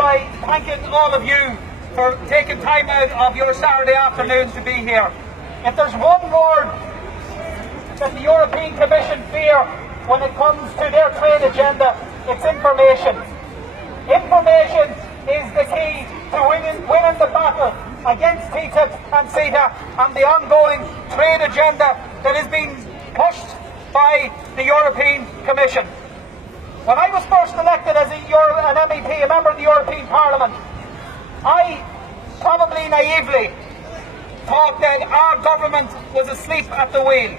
by thanking all of you for taking time out of your Saturday afternoons to be here. If there's one word that the European Commission fear when it comes to their trade agenda, it's information. Information is the key to winning the battle against Ttip and CETA and the ongoing trade agenda that is being pushed by the European Commission. When I was first elected as an MEP, a member of the European Parliament, I probably naively thought that our government was asleep at the wheel,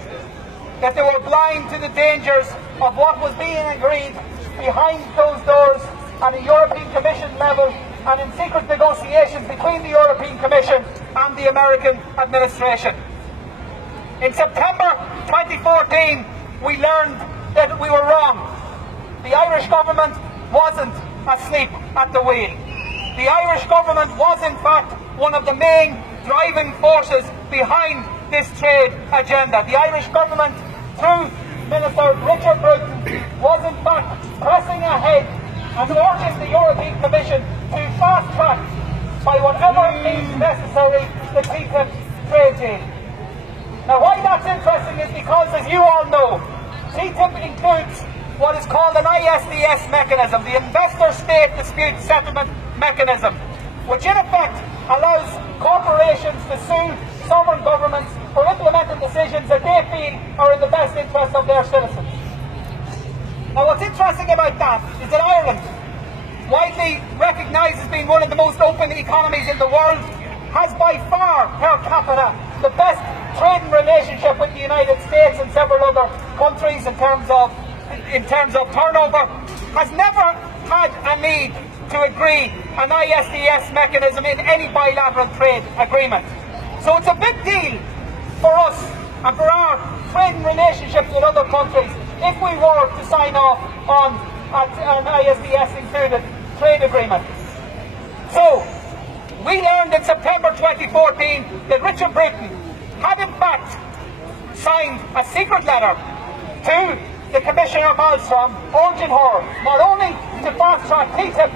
that they were blind to the dangers of what was being agreed behind closed doors at a European Commission level and in secret negotiations between the European Commission and the American administration. In September 2014, we learned that we were wrong. The Irish government wasn't asleep at the wheel. The Irish government was in fact one of the main driving forces behind this trade agenda. The Irish government, through Minister Richard Bruton, was in fact pressing ahead and urging the European Commission to fast-track, by whatever means necessary, the Ttip trade deal. Now why that's interesting is because, as you all know, Ttip includes what is called an ISDS mechanism, the Investor State Dispute Settlement Mechanism, which in effect allows corporations to sue sovereign governments for implementing decisions that they feel are in the best interest of their citizens. Now what's interesting about that is that Ireland, widely recognised as being one of the most open economies in the world, has by far, per capita, the best trading relationship with the United States and several other countries in terms of turnover, has never had a need to agree an ISDS mechanism in any bilateral trade agreement. So it's a big deal for us and for our trading relationships with other countries if we were to sign off on an ISDS included trade agreement. So we learned in September 2014 that Richard Bruton had in fact signed a secret letter to the Commissioner Malmström, urging her not only to fast-track Ttip,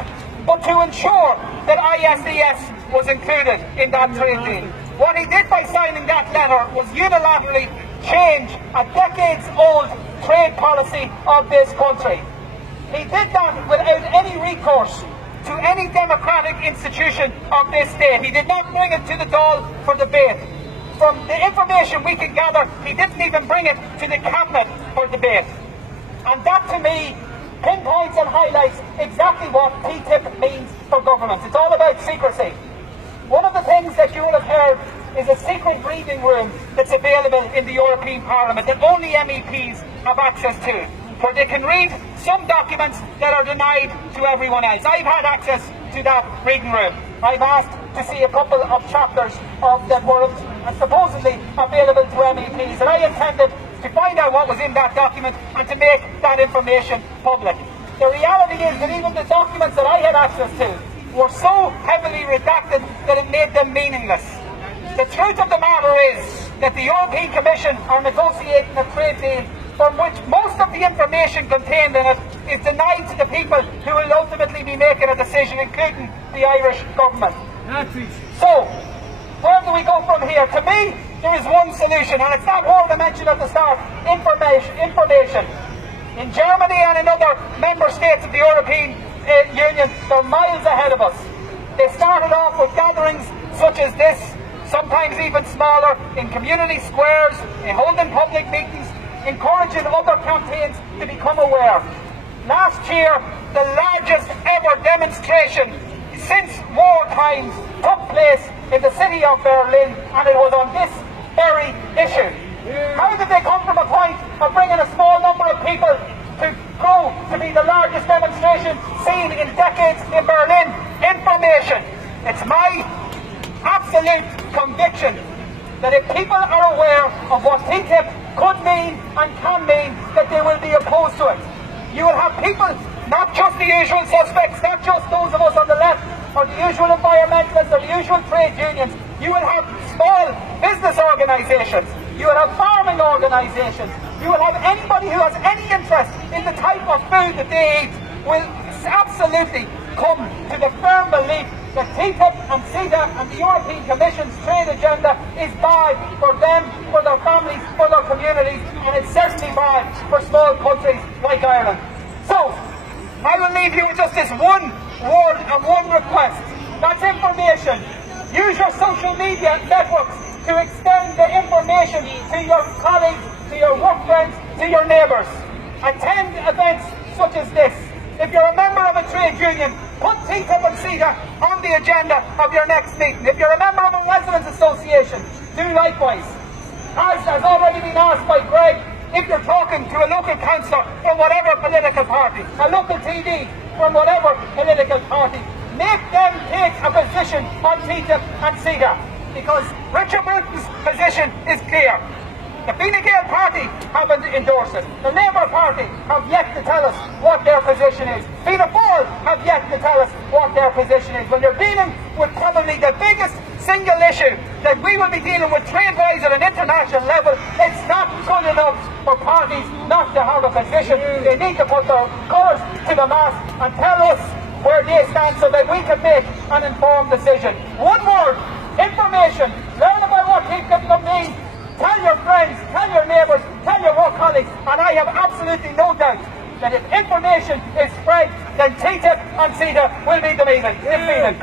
but to ensure that ISDS was included in that trade deal. What he did by signing that letter was unilaterally change a decades-old trade policy of this country. He did that without any recourse to any democratic institution of this state. He did not bring it to the Dáil for debate. From the information we can gather, he didn't even bring it to the Cabinet for debate. And that, to me, pinpoints and highlights exactly what Ttip means for governments. It's all about secrecy. One of the things that you will have heard is a secret reading room that's available in the European Parliament that only MEPs have access to, where they can read some documents that are denied to everyone else. I've had access to that reading room. I've asked to see a couple of chapters that were supposedly available to MEPs, and I intended to find out what was in that document and to make that information public. The reality is that even the documents that I had access to were so heavily redacted that it made them meaningless. The truth of the matter is that the European Commission are negotiating a trade deal from which most of the information contained in it is denied to the people who will ultimately be making a decision, including the Irish government. So, where do we go from here? To me, there is one solution, and it's that word I mentioned at the start: information. In Germany and in other member states of the European Union, they're miles ahead of us. They started off with gatherings such as this, sometimes even smaller, in community squares, in holding public meetings, encouraging other campaigns to become aware. Last year, the largest ever demonstration since war times took place in the city of Berlin, and it was on this very issue. How did they come from a point of bringing a small number of people to grow to be the largest demonstration seen in decades in Berlin? Information. It's my absolute conviction that if people are aware of what Ttip could mean and can mean, that they will be opposed to it. You will have people, not just the usual suspects, not just those of us on the left, or the usual environmentalists, or the usual trade unions. You will have small business organisations. You will have farming organisations. You will have anybody who has any interest in the type of food that they eat will absolutely come to the firm belief that Ttip and CETA and the European Commission's trade agenda is bad for them, for their families, for their communities, and it's certainly bad for small countries like Ireland. So, I will leave you with just this one word and one request. That's information. Use your social media networks to extend the information to your colleagues, to your work friends, to your neighbours. Attend events such as this. If you're a member of a trade union, put Ttip and CETA on the agenda of your next meeting. If you're a member of a residents' association, do likewise. As has already been asked by Greg, if you're talking to a local councillor from whatever political party, a local TD from whatever political party, make them take a position on Ttip and CETA, because Richard Burton's position is clear. The Fine Gael party haven't endorsed it. The Labour party have yet to tell us what their position is. Fianna Fáil have yet to tell us what their position is. When you're dealing with probably the biggest single issue that we will be dealing with trade-wise at an international level, it's not good enough for parties not to have a position. They need to put their colours to the mast and tell us where they stand so that we can make an informed decision. One word, information. Learn about what Ttip means. Tell your friends, tell your neighbours, tell your work colleagues, and I have absolutely no doubt that if information is spread, then Ttip and CETA will be defeated. Defeated.